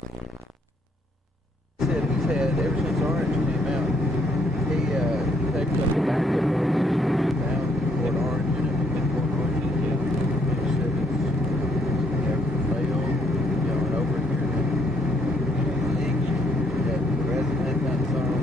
He said he's had, ever since Orange came out, he takes up the backup of Fort Orange, and everything Fort Orange is, yeah. He said it's never failed, going over here. That resident done some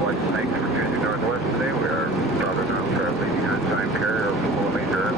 I'd like to thank you for choosing Northwest today. We are proud to announce our leading on-time carrier of full major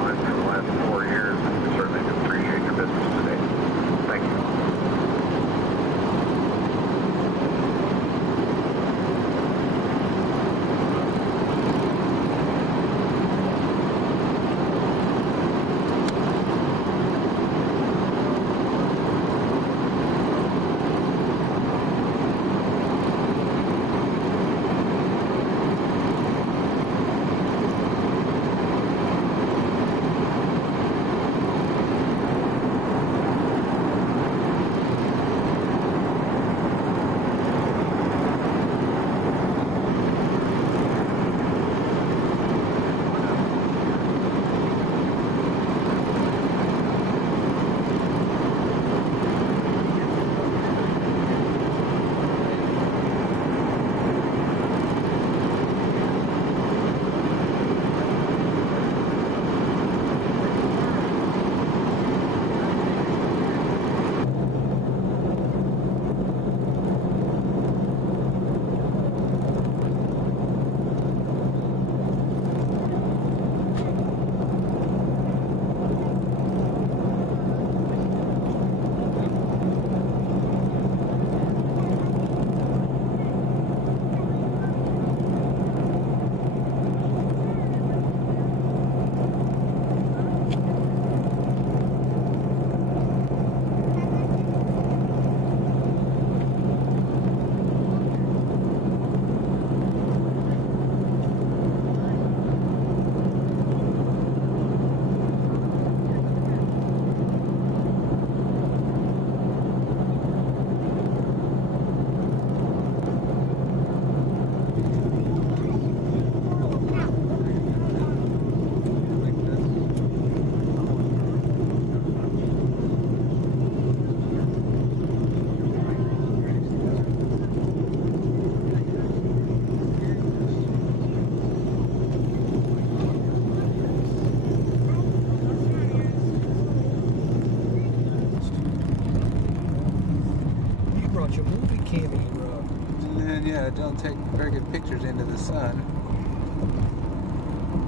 Yeah, it don't take very good pictures into the sun.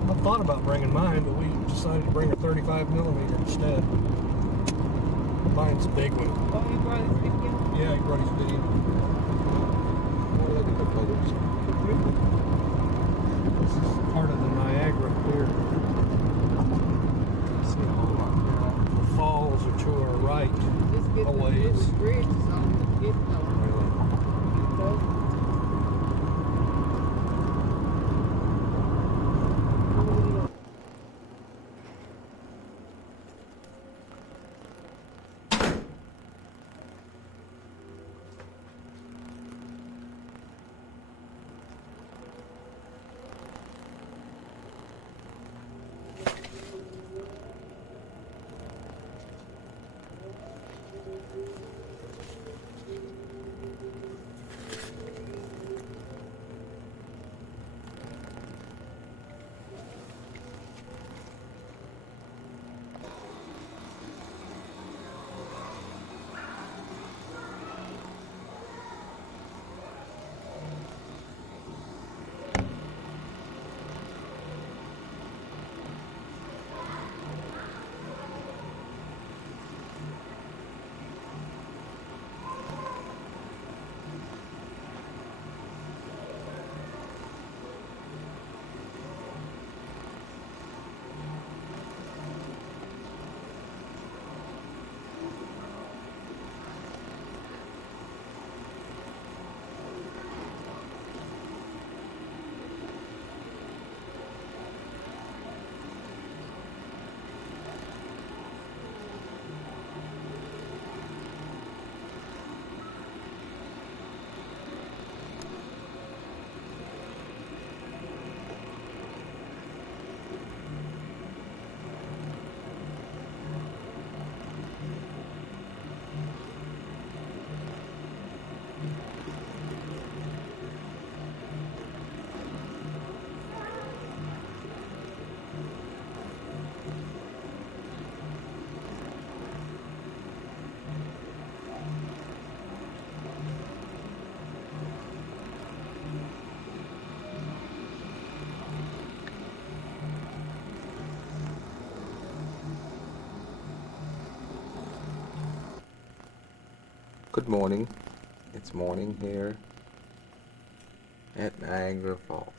I thought about bringing mine, but we decided to bring a 35 millimeter instead. Mine's a big one. Oh, you brought his video? Yeah, he brought his video. Oh, look at the colors. This is part of the Niagra here. See a whole lot there. The falls are to our right. Just get A ways. the bridge or something. Get the Really? Good morning. It's morning here at Niagara Falls.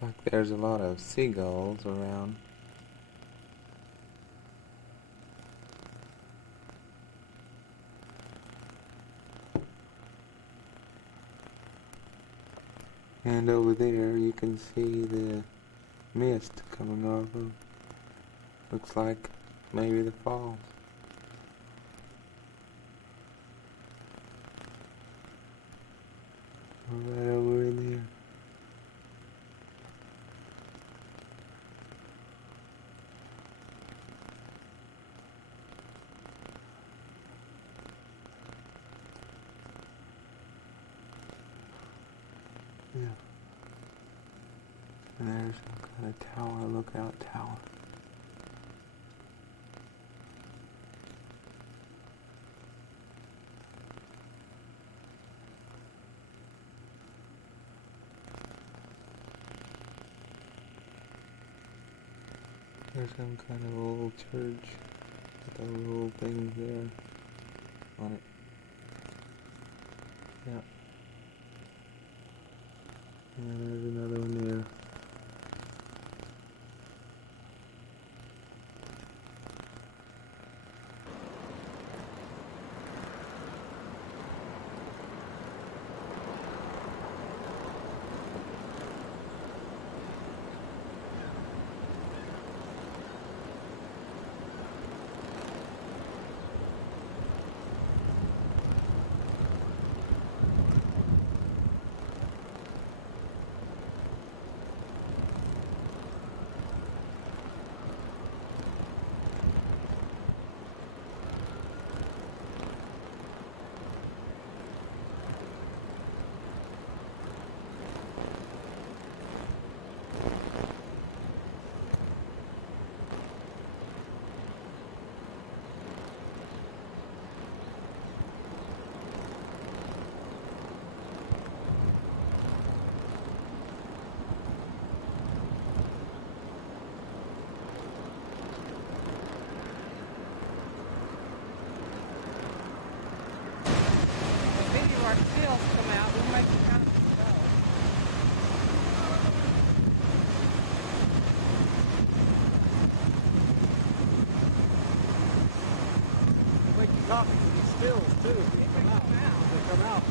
Like there's a lot of seagulls around. And over there you can see the mist coming off of, looks like maybe the falls. Right over in there. Yeah. And there's some kind of tower, lookout tower. There's some kind of old church with those old things there on it. Yeah. And there's another one there. copies of these stills too. They come out. They come out.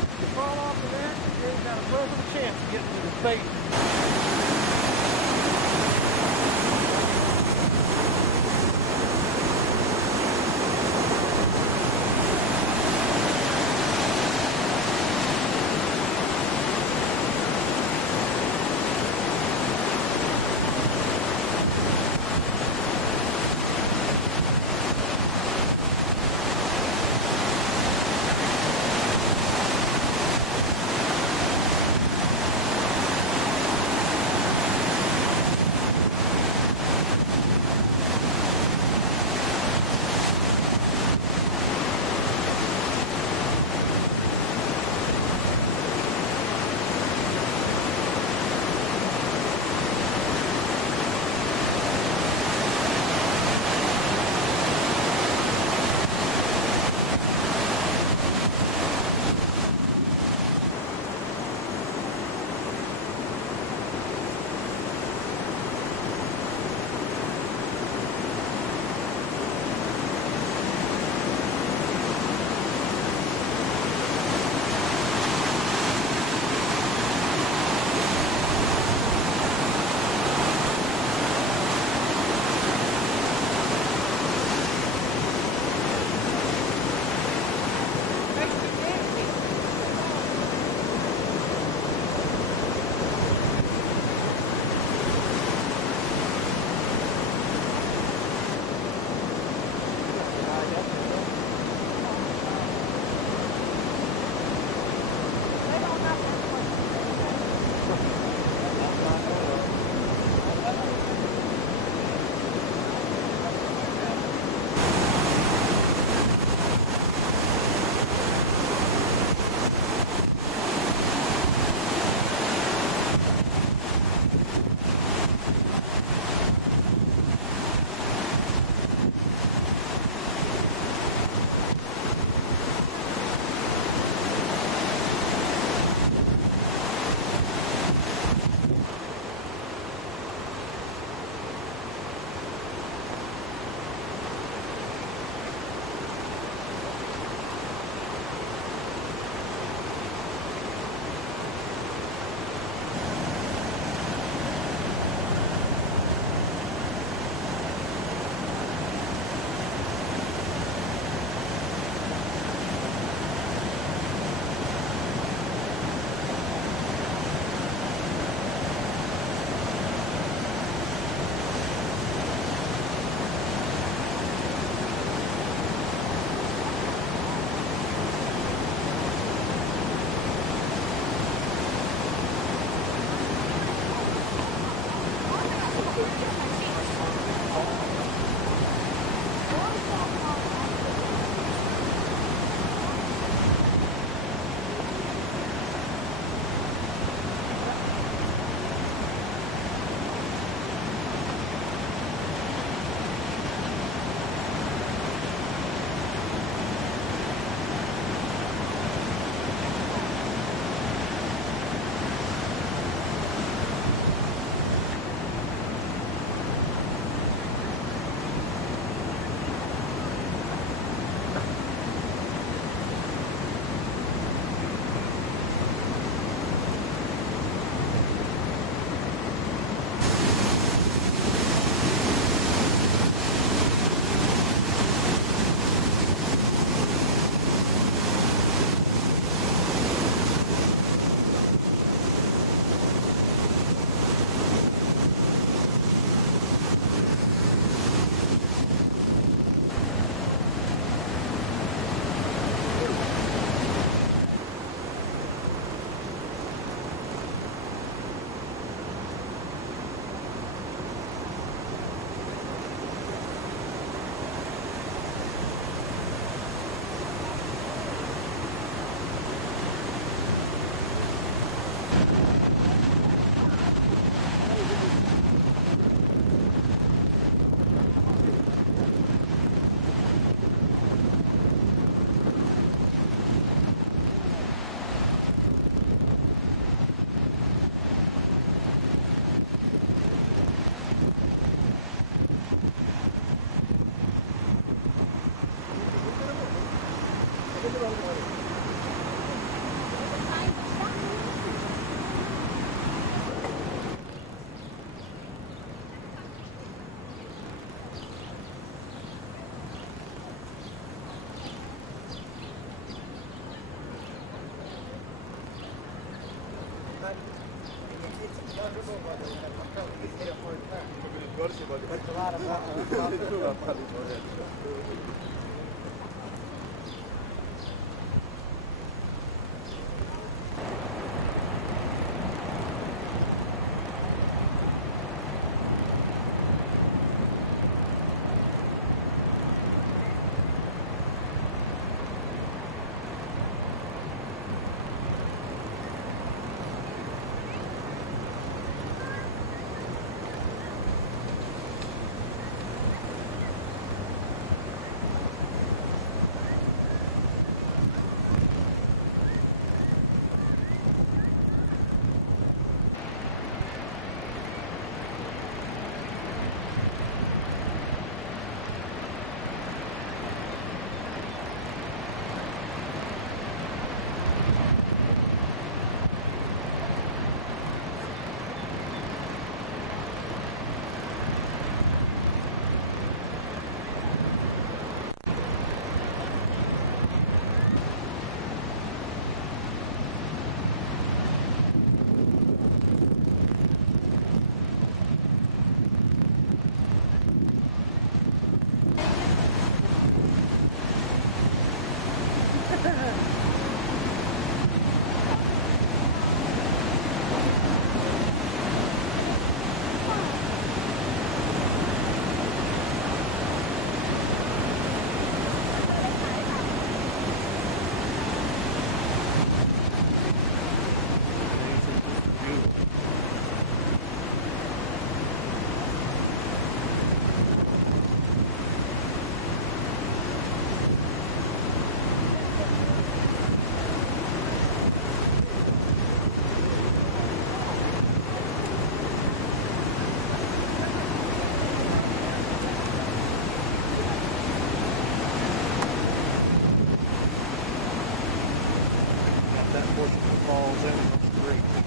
If you fall off of that, you ain't got a perfect chance of getting to the space. That's a lot of that portion that falls in on the street.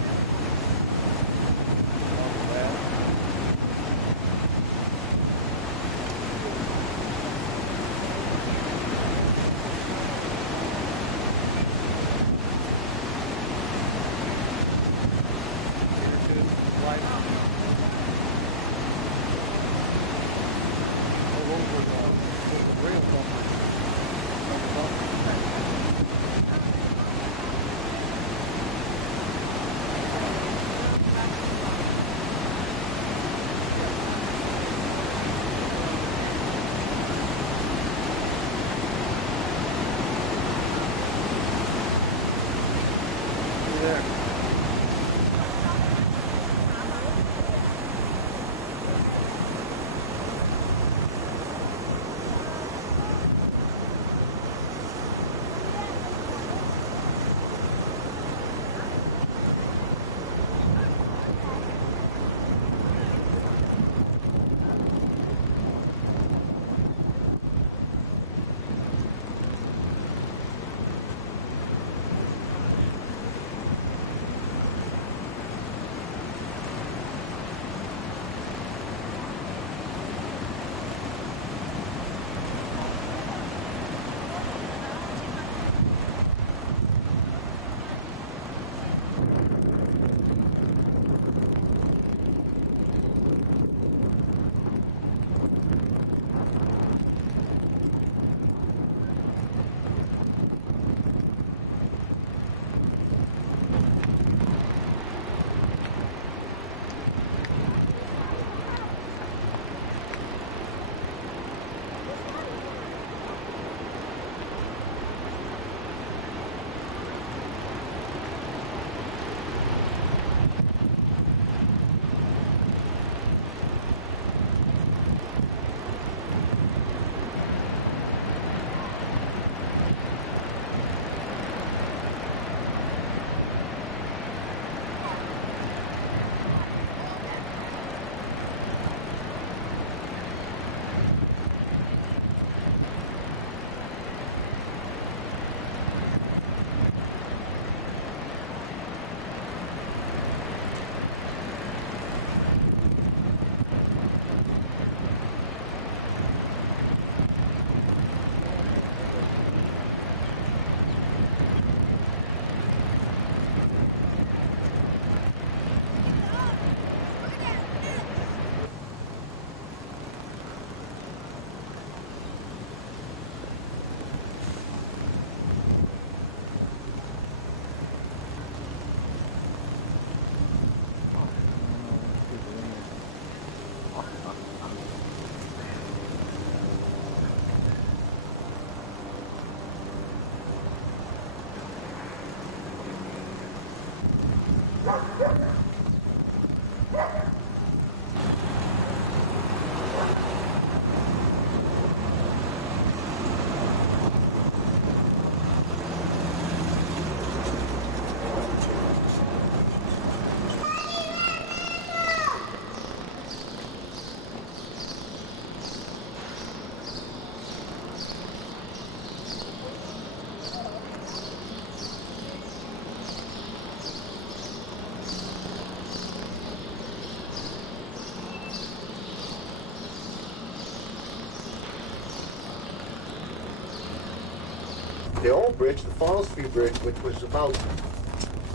The old bridge, the Fallsview Bridge, which was about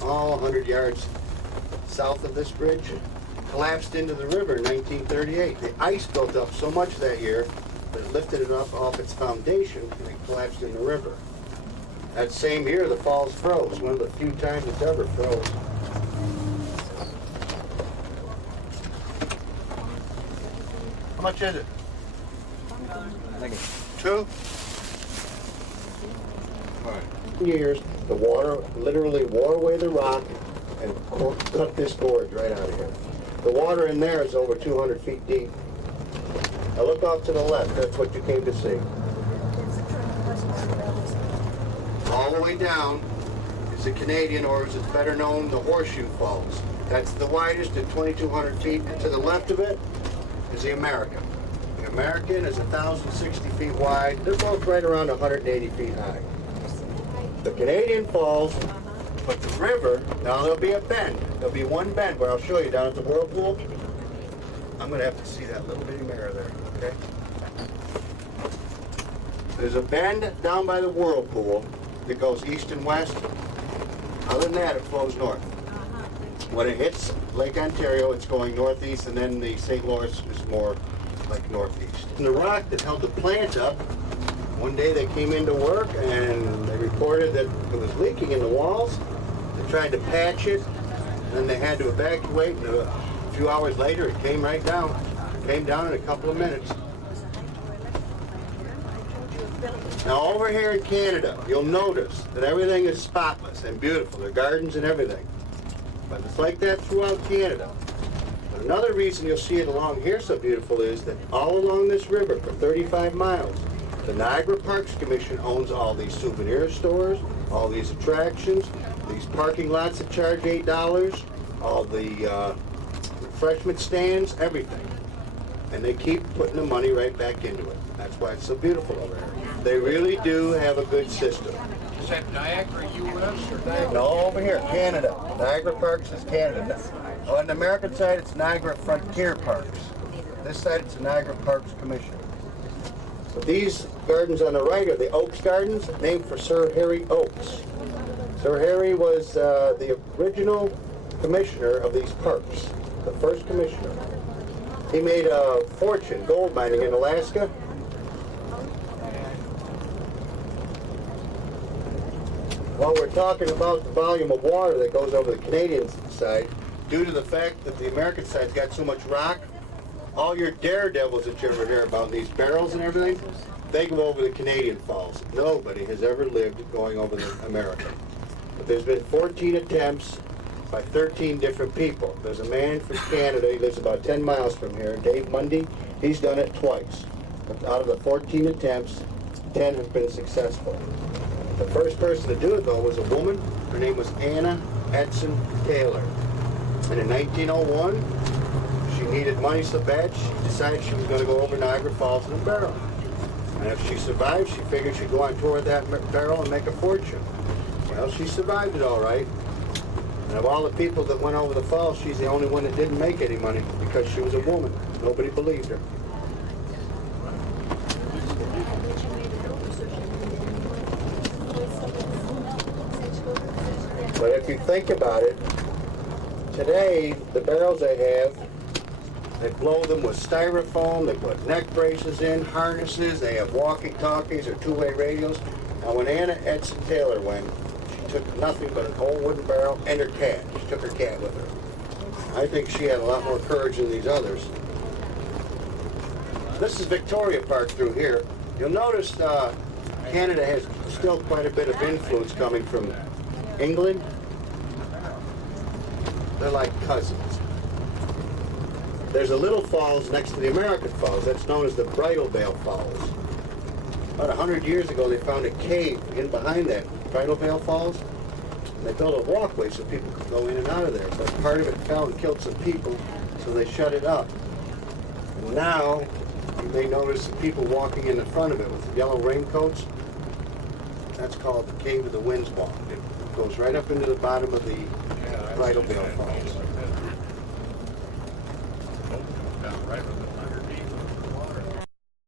100 yards south of this bridge, collapsed into the river in 1938. The ice built up so much that year that it lifted it up off its foundation and it collapsed in the river. That same year, the falls froze, one of the few times it's ever froze. How much is it? Two? Years, the water literally wore away the rock and cut this gorge right out of here. The water in there is over 200 feet deep. Now look off to the left, that's what you came to see. All the way down is the Canadian, or as it's better known, the Horseshoe Falls. That's the widest at 2,200 feet, and to the left of it is the American. The American is 1,060 feet wide. They're both right around 180 feet high. The Canadian Falls, but the river, now there'll be a bend. There'll be one bend where I'll show you down at the whirlpool. I'm going to have to see that little bitty mirror there, okay? There's a bend down by the whirlpool that goes east and west. Other than that, it flows north. When it hits Lake Ontario, it's going northeast, and then the St. Lawrence is more like northeast. And the rock that held the plant up, one day they came into work and they reported that it was leaking in the walls. They tried to patch it, and then they had to evacuate, and a few hours later it came right down. It came down in a couple of minutes. Now over here in Canada, you'll notice that everything is spotless and beautiful, their gardens and everything. But it's like that throughout Canada. But another reason you'll see it along here so beautiful is that all along this river for 35 miles, the Niagara Parks Commission owns all these souvenir stores, all these attractions, these parking lots that charge $8, all the refreshment stands, everything. And they keep putting the money right back into it. That's why it's so beautiful over there. They really do have a good system. Is that Niagara, U.S. or Niagara? No, over here, Canada. Niagara Parks is Canada. On the American side, it's Niagara Frontier Parks. This side, it's the Niagara Parks Commission. So these gardens on the right are the Oaks Gardens, named for Sir Harry Oaks. Sir Harry was the original commissioner of these parks, the first commissioner. He made a fortune gold mining in Alaska. While we're talking about the volume of water that goes over the Canadian side, due to the fact that the American side's got so much rock, all your daredevils that you ever hear about, these barrels and everything, they go over the Canadian Falls. Nobody has ever lived going over the American. But there's been 14 attempts by 13 different people. There's a man from Canada, he lives about 10 miles from here, Dave Mundy. He's done it twice. But out of the 14 attempts, 10 have been successful. The first person to do it, though, was a woman. Her name was Anna Edson Taylor. And in 1901, she needed money so bad, she decided she was going to go over Niagara Falls in a barrel. And if she survived, she figured she'd go on tour with that barrel and make a fortune. Well, she survived it all right. And of all the people that went over the falls, she's the only one that didn't make any money because she was a woman. Nobody believed her. But if you think about it, today, the barrels they have, they blow them with styrofoam, they put neck braces in, harnesses, they have walkie-talkies or two-way radios. Now when Anna Edson Taylor went, she took nothing but an old wooden barrel and her cat. She took her cat with her. I think she had a lot more courage than these others. This is Victoria Park through here. You'll notice Canada has still quite a bit of influence coming from England. They're like cousins. There's a little falls next to the American Falls. That's known as the Bridal Veil Falls. About 100 years ago, they found a cave in behind that Bridal Veil Falls. And they built a walkway so people could go in and out of there. But part of it fell and killed some people, so they shut it up. And now, you may notice the people walking in the front of it with yellow raincoats. That's called the Cave of the Winds Walk. It goes right up into the bottom of the Bridal Veil Falls. Down right with